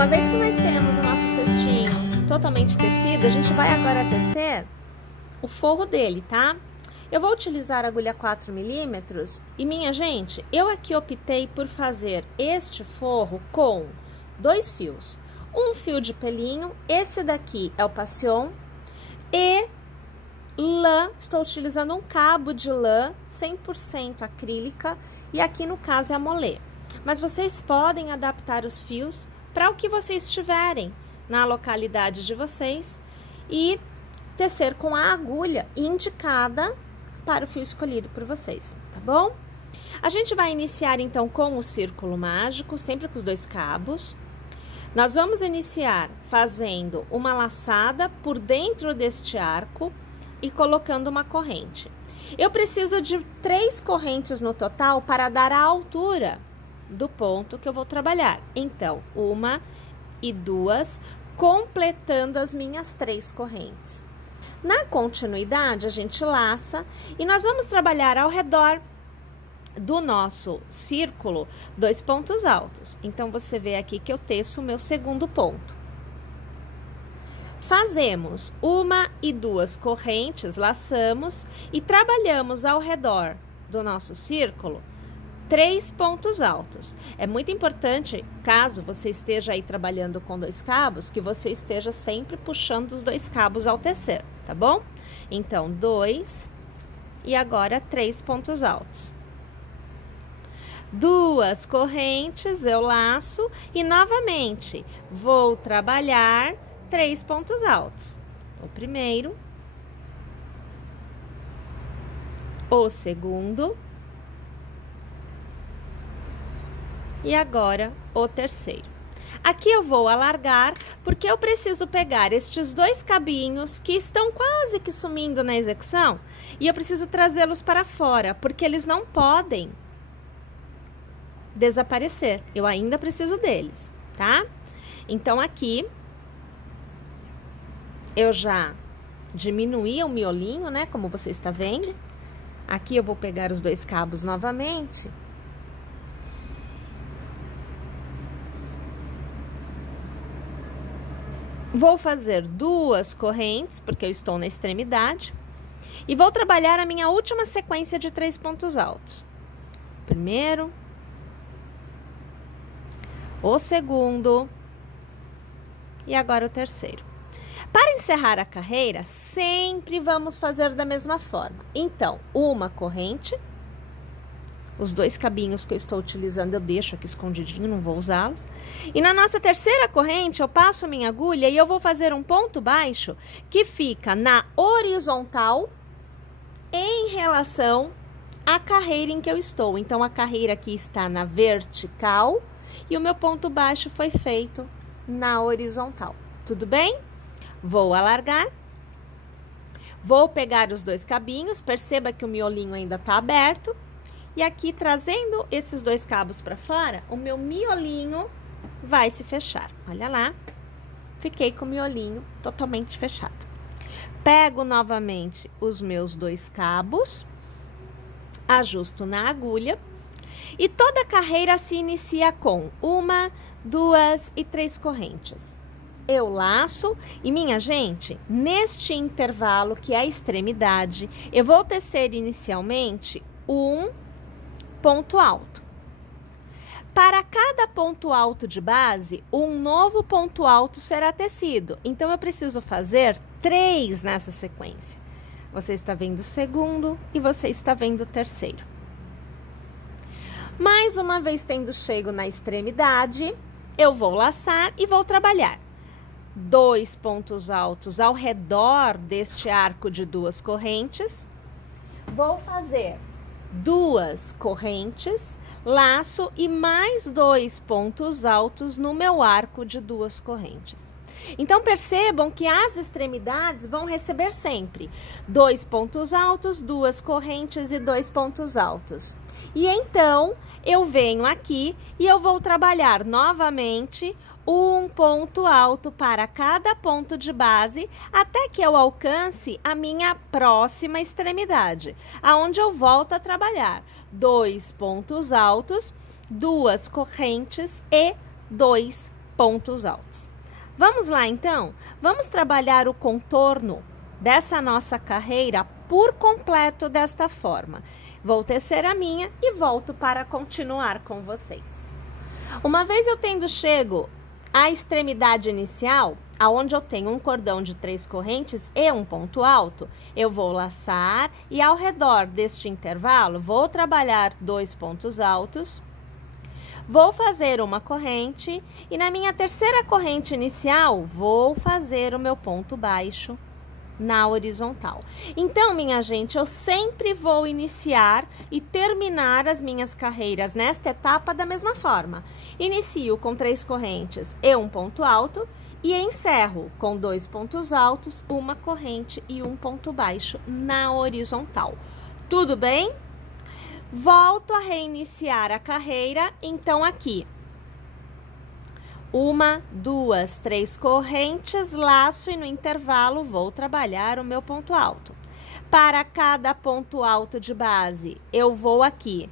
Uma vez que nós temos o nosso cestinho totalmente tecido, a gente vai agora tecer o forro dele, tá? Eu vou utilizar a agulha 4 milímetros e, minha gente, eu aqui optei por fazer este forro com 2 fios. Um fio de pelinho, esse daqui é o passion, e lã, estou utilizando um cabo de lã 100% acrílica, e aqui no caso é a molê. Mas vocês podem adaptar os fios para o que vocês tiverem na localidade de vocês e tecer com a agulha indicada para o fio escolhido por vocês, tá bom? A gente vai iniciar então com o círculo mágico, sempre com os 2 cabos. Nós vamos iniciar fazendo uma laçada por dentro deste arco e colocando uma corrente. Eu preciso de 3 correntes no total para dar a altura do ponto que eu vou trabalhar. Então, 1 e 2, completando as minhas 3 correntes. Na continuidade, a gente laça e nós vamos trabalhar ao redor do nosso círculo 2 pontos altos. Então, você vê aqui que eu teço o meu segundo ponto. Fazemos 1 e 2 correntes, laçamos e trabalhamos ao redor do nosso círculo 3 pontos altos. É muito importante, caso você esteja aí trabalhando com 2 cabos, que você esteja sempre puxando os 2 cabos ao tecer, tá bom? Então, 2 e agora 3 pontos altos. 2 correntes, eu laço e novamente vou trabalhar 3 pontos altos. O primeiro, o segundo e agora o terceiro. Aqui eu vou alargar porque eu preciso pegar estes 2 cabinhos que estão quase que sumindo na execução e eu preciso trazê-los para fora, porque eles não podem desaparecer. Eu ainda preciso deles, tá? Então, aqui eu já diminuí o miolinho, né? Como você está vendo. Aqui eu vou pegar os 2 cabos novamente. Vou fazer 2 correntes, porque eu estou na extremidade. E vou trabalhar a minha última sequência de 3 pontos altos. Primeiro, o segundo e agora o terceiro. Para encerrar a carreira, sempre vamos fazer da mesma forma. Então, 1 corrente, os 2 cabinhos que eu estou utilizando eu deixo aqui escondidinho, não vou usá-los. E na nossa terceira corrente, eu passo minha agulha e eu vou fazer um ponto baixo que fica na horizontal em relação à carreira em que eu estou. Então, a carreira aqui está na vertical e o meu ponto baixo foi feito na horizontal. Tudo bem? Vou alargar. Vou pegar os 2 cabinhos, perceba que o miolinho ainda está aberto. E aqui, trazendo esses 2 cabos para fora, o meu miolinho vai se fechar. Olha lá, fiquei com o miolinho totalmente fechado. Pego novamente os meus 2 cabos, ajusto na agulha. E toda a carreira se inicia com 1, 2 e 3 correntes. Eu laço e, minha gente, neste intervalo, que é a extremidade, eu vou tecer inicialmente um ponto alto. Para cada ponto alto de base, um novo ponto alto será tecido. Então, eu preciso fazer 3 nessa sequência. Você está vendo o segundo e você está vendo o terceiro. Mais uma vez tendo chego na extremidade, eu vou laçar e vou trabalhar 2 pontos altos ao redor deste arco de 2 correntes. Vou fazer 2 correntes, laço e mais 2 pontos altos no meu arco de 2 correntes. Então, percebam que as extremidades vão receber sempre 2 pontos altos, 2 correntes e 2 pontos altos. E então, eu venho aqui e eu vou trabalhar novamente um ponto alto para cada ponto de base, até que eu alcance a minha próxima extremidade, aonde eu volto a trabalhar 2 pontos altos, 2 correntes e 2 pontos altos. Vamos lá, então? Vamos trabalhar o contorno dessa nossa carreira por completo desta forma. Vou tecer a minha e volto para continuar com vocês. Uma vez eu tendo chego à extremidade inicial, aonde eu tenho um cordão de 3 correntes e um ponto alto, eu vou laçar e ao redor deste intervalo vou trabalhar 2 pontos altos, vou fazer uma corrente e na minha terceira corrente inicial vou fazer o meu ponto baixo na horizontal. Então, minha gente, eu sempre vou iniciar e terminar as minhas carreiras nesta etapa da mesma forma. Inicio com 3 correntes e um ponto alto e encerro com 2 pontos altos, uma corrente e um ponto baixo na horizontal. Tudo bem? Volto a reiniciar a carreira, então aqui. 1, 2, 3 correntes, laço e no intervalo vou trabalhar o meu ponto alto. Para cada ponto alto de base, eu vou aqui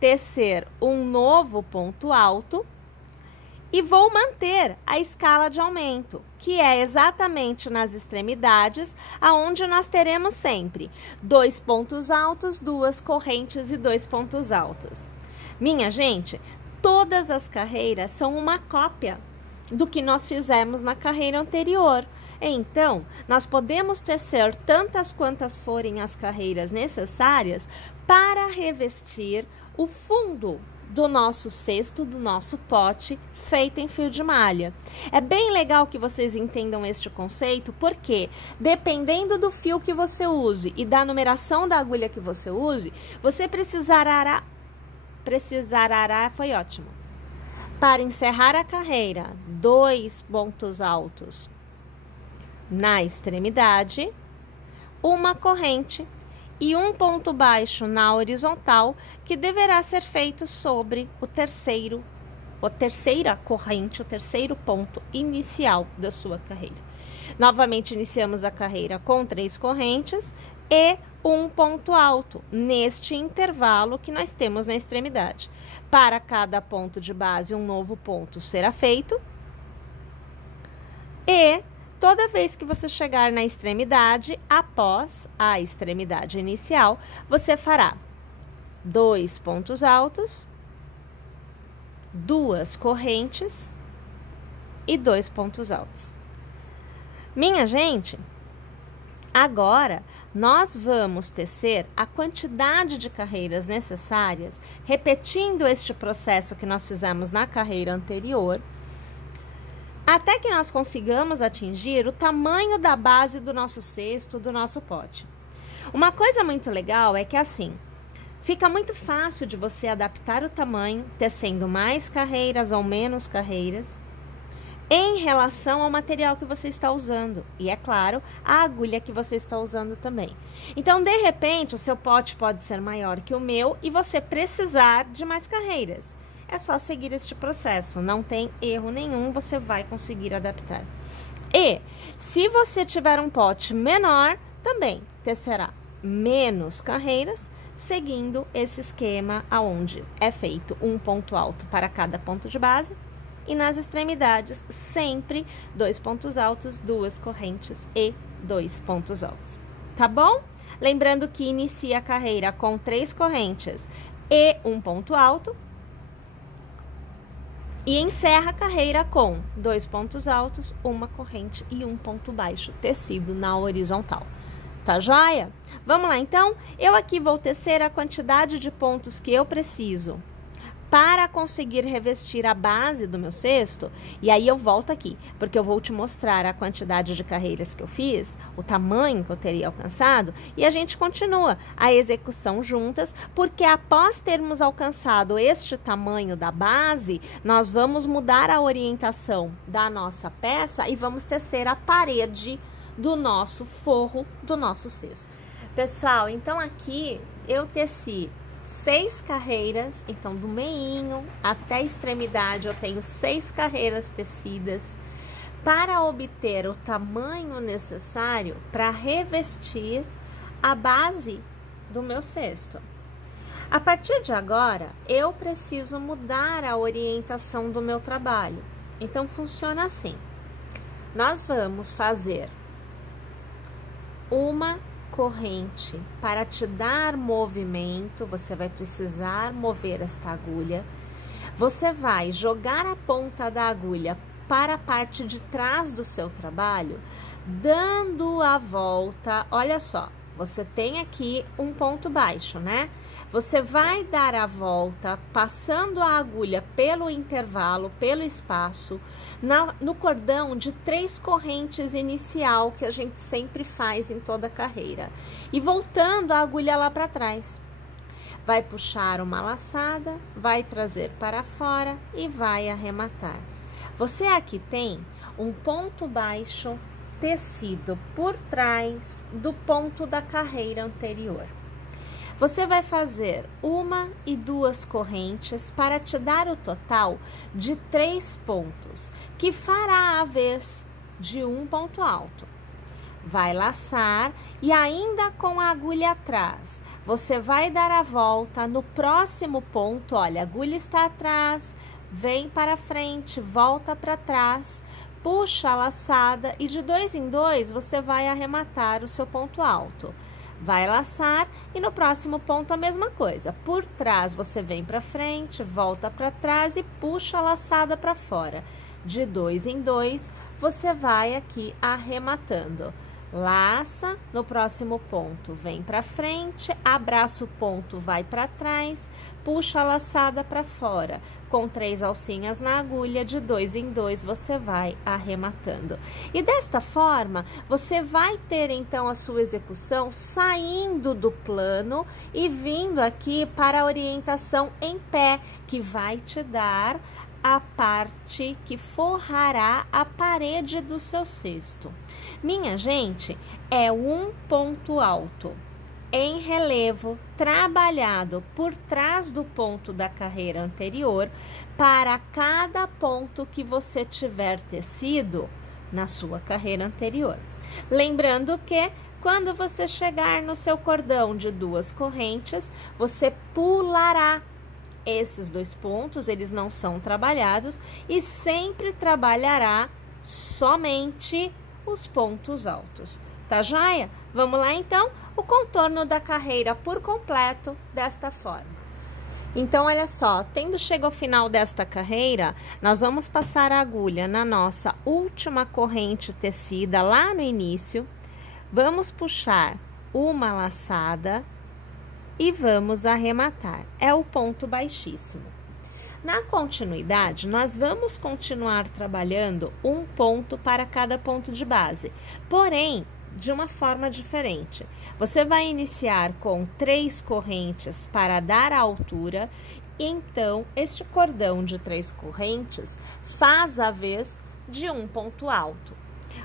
tecer um novo ponto alto e vou manter a escala de aumento, que é exatamente nas extremidades, aonde nós teremos sempre 2 pontos altos, 2 correntes e 2 pontos altos. Minha gente, todas as carreiras são uma cópia do que nós fizemos na carreira anterior. Então, nós podemos tecer tantas quantas forem as carreiras necessárias para revestir o fundo do nosso cesto, do nosso pote, feito em fio de malha. É bem legal que vocês entendam este conceito, porque dependendo do fio que você use e da numeração da agulha que você use, você precisará, foi ótimo. Para encerrar a carreira, 2 pontos altos na extremidade, uma corrente e um ponto baixo na horizontal, que deverá ser feito sobre a terceira corrente, o terceiro ponto inicial da sua carreira. Novamente, iniciamos a carreira com 3 correntes e um ponto alto neste intervalo que nós temos na extremidade. Para cada ponto de base, um novo ponto será feito. E toda vez que você chegar na extremidade, após a extremidade inicial, você fará 2 pontos altos, 2 correntes e 2 pontos altos. Minha gente, agora nós vamos tecer a quantidade de carreiras necessárias, repetindo este processo que nós fizemos na carreira anterior, até que nós consigamos atingir o tamanho da base do nosso cesto, do nosso pote. Uma coisa muito legal é que assim, fica muito fácil de você adaptar o tamanho, tecendo mais carreiras ou menos carreiras, em relação ao material que você está usando. E, é claro, a agulha que você está usando também. Então, de repente, o seu pote pode ser maior que o meu e você precisar de mais carreiras. É só seguir este processo, não tem erro nenhum, você vai conseguir adaptar. E, se você tiver um pote menor, também tecerá menos carreiras, seguindo esse esquema aonde é feito um ponto alto para cada ponto de base e nas extremidades sempre 2 pontos altos, 2 correntes e 2 pontos altos. Tá bom? Lembrando que inicia a carreira com 3 correntes e um ponto alto e encerra a carreira com 2 pontos altos, uma corrente e um ponto baixo, tecido na horizontal. Tá joia? Vamos lá, então? Eu aqui vou tecer a quantidade de pontos que eu preciso para conseguir revestir a base do meu cesto, e aí eu volto aqui, porque eu vou te mostrar a quantidade de carreiras que eu fiz, o tamanho que eu teria alcançado, e a gente continua a execução juntas, porque após termos alcançado este tamanho da base, nós vamos mudar a orientação da nossa peça e vamos tecer a parede do nosso forro, do nosso cesto. Pessoal, então aqui eu teci 6 carreiras, então do meinho até a extremidade eu tenho 6 carreiras tecidas para obter o tamanho necessário para revestir a base do meu cesto. A partir de agora, eu preciso mudar a orientação do meu trabalho. Então, funciona assim. Nós vamos fazer uma corrente para te dar movimento, você vai precisar mover esta agulha. Você vai jogar a ponta da agulha para a parte de trás do seu trabalho, dando a volta. Olha só, você tem aqui um ponto baixo, né? Você vai dar a volta, passando a agulha pelo intervalo, pelo espaço, no cordão de 3 correntes inicial, que a gente sempre faz em toda a carreira. E voltando a agulha lá para trás. Vai puxar uma laçada, vai trazer para fora e vai arrematar. Você aqui tem um ponto baixo tecido por trás do ponto da carreira anterior. Você vai fazer 1 e 2 correntes para te dar o total de 3 pontos, que fará a vez de um ponto alto. Vai laçar e ainda com a agulha atrás, você vai dar a volta no próximo ponto. Olha, a agulha está atrás, vem para frente, volta para trás, puxa a laçada e de 2 em 2 você vai arrematar o seu ponto alto. Vai laçar e no próximo ponto a mesma coisa. Por trás você vem para frente, volta para trás e puxa a laçada para fora. De 2 em 2 você vai aqui arrematando. Laça, no próximo ponto vem para frente, abraça o ponto, vai para trás, puxa a laçada para fora. Com 3 alcinhas na agulha, de 2 em 2 você vai arrematando. E desta forma, você vai ter então a sua execução saindo do plano e vindo aqui para a orientação em pé, que vai te dar a parte que forrará a parede do seu cesto. Minha gente, é um ponto alto em relevo trabalhado por trás do ponto da carreira anterior para cada ponto que você tiver tecido na sua carreira anterior. Lembrando que quando você chegar no seu cordão de 2 correntes, você pulará esses 2 pontos, eles não são trabalhados e sempre trabalhará somente os pontos altos. Tá joia? Vamos lá então? O contorno da carreira por completo desta forma. Então, olha só, tendo chegado ao final desta carreira, nós vamos passar a agulha na nossa última corrente tecida lá no início, vamos puxar uma laçada e vamos arrematar. É o ponto baixíssimo. Na continuidade, nós vamos continuar trabalhando um ponto para cada ponto de base, porém, de uma forma diferente. Você vai iniciar com 3 correntes para dar a altura, então, este cordão de 3 correntes faz a vez de um ponto alto.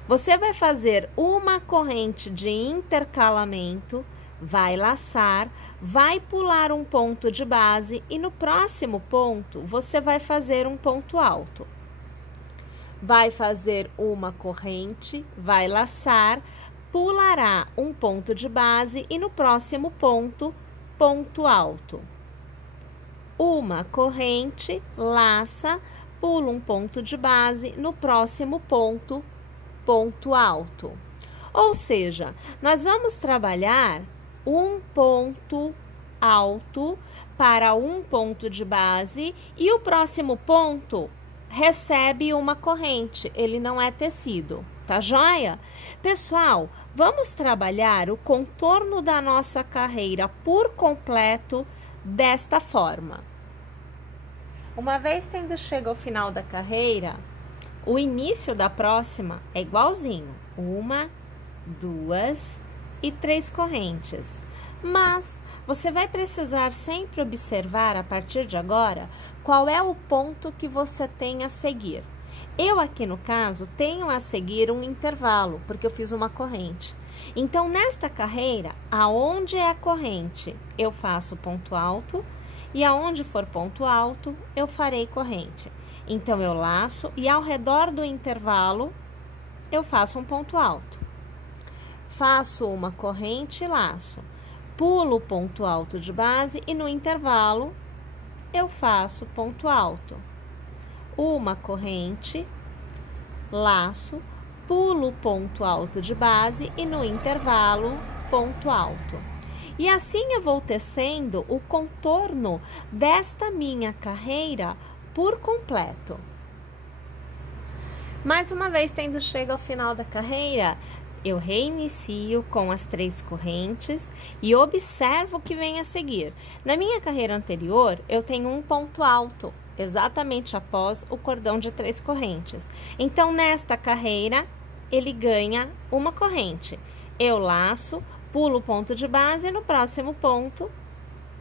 Você vai fazer uma corrente de intercalamento, vai laçar, vai pular um ponto de base e no próximo ponto você vai fazer um ponto alto. Vai fazer uma corrente, vai laçar, pulará um ponto de base e no próximo ponto, ponto alto. Uma corrente, laça, pula um ponto de base, no próximo ponto, ponto alto. Ou seja, nós vamos trabalhar um ponto alto para um ponto de base e o próximo ponto recebe uma corrente, ele não é tecido, tá joia? Pessoal, vamos trabalhar o contorno da nossa carreira por completo desta forma. Uma vez tendo chegado ao final da carreira, o início da próxima é igualzinho, 1, 2 e 3 correntes. Mas você vai precisar sempre observar a partir de agora qual é o ponto que você tem a seguir. Eu aqui no caso tenho a seguir um intervalo, porque eu fiz uma corrente. Então, nesta carreira, aonde é a corrente, eu faço ponto alto e aonde for ponto alto, eu farei corrente. Então, eu laço e ao redor do intervalo, eu faço um ponto alto. Faço uma corrente e laço. Pulo o ponto alto de base e no intervalo, eu faço ponto alto. uma corrente, laço, pulo o ponto alto de base e no intervalo, ponto alto. E assim eu vou tecendo o contorno desta minha carreira por completo. Mais uma vez, tendo chego ao final da carreira, eu reinicio com as 3 correntes e observo o que vem a seguir. Na minha carreira anterior, eu tenho um ponto alto, exatamente após o cordão de 3 correntes. Então, nesta carreira, ele ganha uma corrente. Eu laço, pulo o ponto de base e no próximo ponto,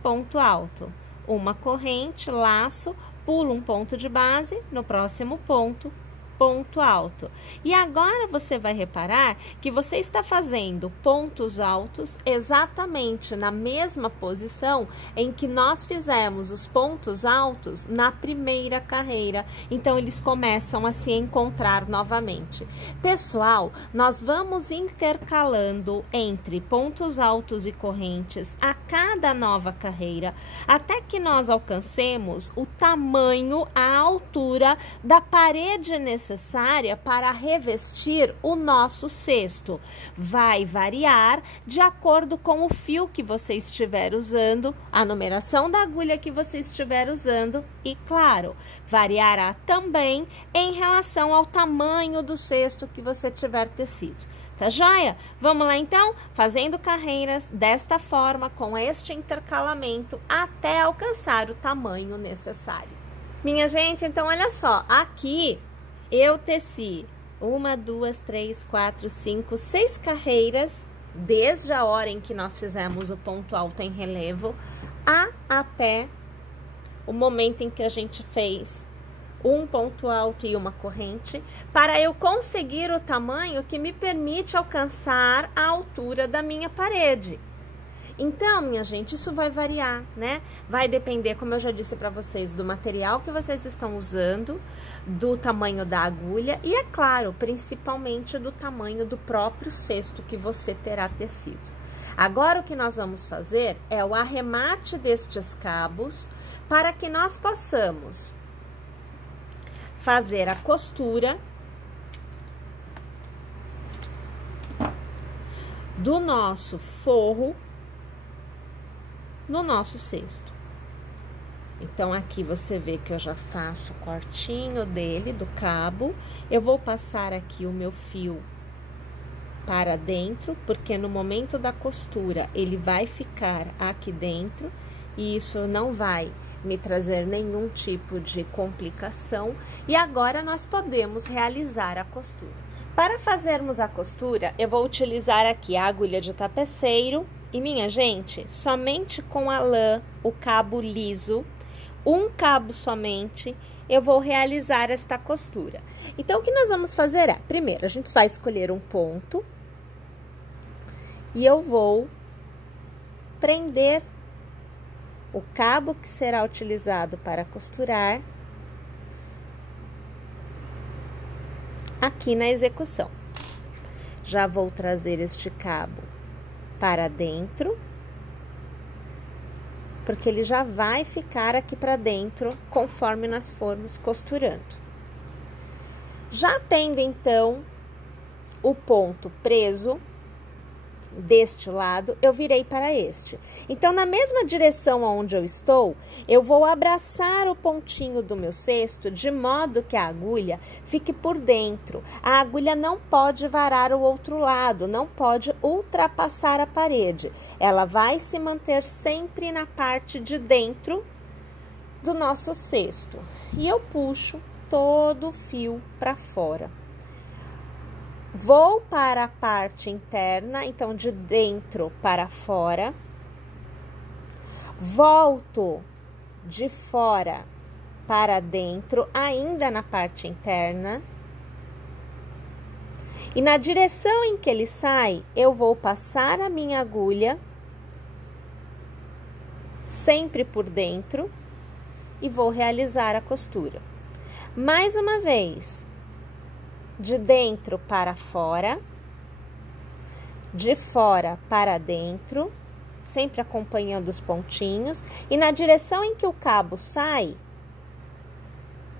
ponto alto. Uma corrente, laço, pulo um ponto de base, no próximo ponto, ponto alto. E agora você vai reparar que você está fazendo pontos altos exatamente na mesma posição em que nós fizemos os pontos altos na primeira carreira. Então, eles começam a se encontrar novamente. Pessoal, nós vamos intercalando entre pontos altos e correntes a cada nova carreira, até que nós alcancemos o tamanho, a altura da parede necessária para revestir o nosso cesto. Vai variar de acordo com o fio que você estiver usando, a numeração da agulha que você estiver usando e, claro, variará também em relação ao tamanho do cesto que você tiver tecido. Tá joia? Vamos lá então, fazendo carreiras desta forma, com este intercalamento, até alcançar o tamanho necessário. Minha gente, então olha só, aqui eu teci 1, 2, 3, 4, 5, 6 carreiras, desde a hora em que nós fizemos o ponto alto em relevo, até o momento em que a gente fez um ponto alto e uma corrente, para eu conseguir o tamanho que me permite alcançar a altura da minha parede. Então, minha gente, isso vai variar, né? Vai depender, como eu já disse para vocês, do material que vocês estão usando, do tamanho da agulha e, é claro, principalmente do tamanho do próprio cesto que você terá tecido. Agora, o que nós vamos fazer é o arremate destes cabos para que nós possamos fazer a costura do nosso forro no nosso cesto. Então, aqui você vê que eu já faço o cortinho dele, do cabo. Eu vou passar aqui o meu fio para dentro, porque no momento da costura, ele vai ficar aqui dentro. E isso não vai me trazer nenhum tipo de complicação. E agora, nós podemos realizar a costura. Para fazermos a costura, eu vou utilizar aqui a agulha de tapeceiro. E, minha gente, somente com a lã, o cabo liso, um cabo somente, eu vou realizar esta costura. Então, o que nós vamos fazer é, primeiro, a gente vai escolher um ponto e eu vou prender o cabo que será utilizado para costurar aqui na execução. Já vou trazer este cabo para dentro, porque ele já vai ficar aqui para dentro conforme nós formos costurando. Já tendo então o ponto preso deste lado, eu virei para este. Então, na mesma direção onde eu estou, eu vou abraçar o pontinho do meu cesto de modo que a agulha fique por dentro. A agulha não pode varar o outro lado, não pode ultrapassar a parede. Ela vai se manter sempre na parte de dentro do nosso cesto. E eu puxo todo o fio para fora. Vou para a parte interna, então de dentro para fora. Volto de fora para dentro, ainda na parte interna. E na direção em que ele sai, eu vou passar a minha agulha, sempre por dentro, e vou realizar a costura. Mais uma vez. De dentro para fora, de fora para dentro, sempre acompanhando os pontinhos. E na direção em que o cabo sai,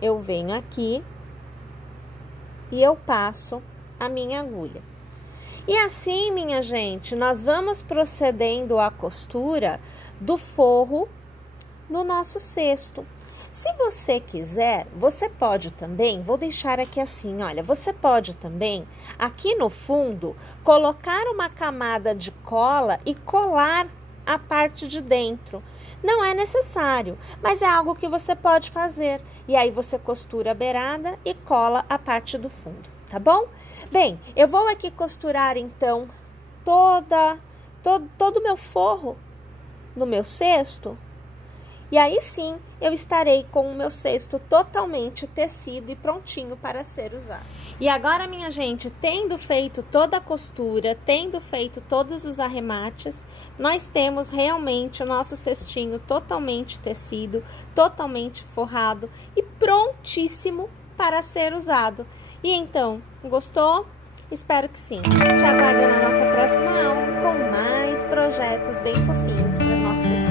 eu venho aqui e eu passo a minha agulha. E assim, minha gente, nós vamos procedendo a costura do forro no nosso cesto. Se você quiser, você pode também, vou deixar aqui assim, olha, você pode também, aqui no fundo, colocar uma camada de cola e colar a parte de dentro. Não é necessário, mas é algo que você pode fazer. E aí você costura a beirada e cola a parte do fundo, tá bom? Bem, eu vou aqui costurar então todo o meu forro no meu cesto. E aí sim, eu estarei com o meu cesto totalmente tecido e prontinho para ser usado. E agora, minha gente, tendo feito toda a costura, tendo feito todos os arremates, nós temos realmente o nosso cestinho totalmente tecido, totalmente forrado e prontíssimo para ser usado. E então, gostou? Espero que sim. Te aguardo na nossa próxima aula com mais projetos bem fofinhos para os nossos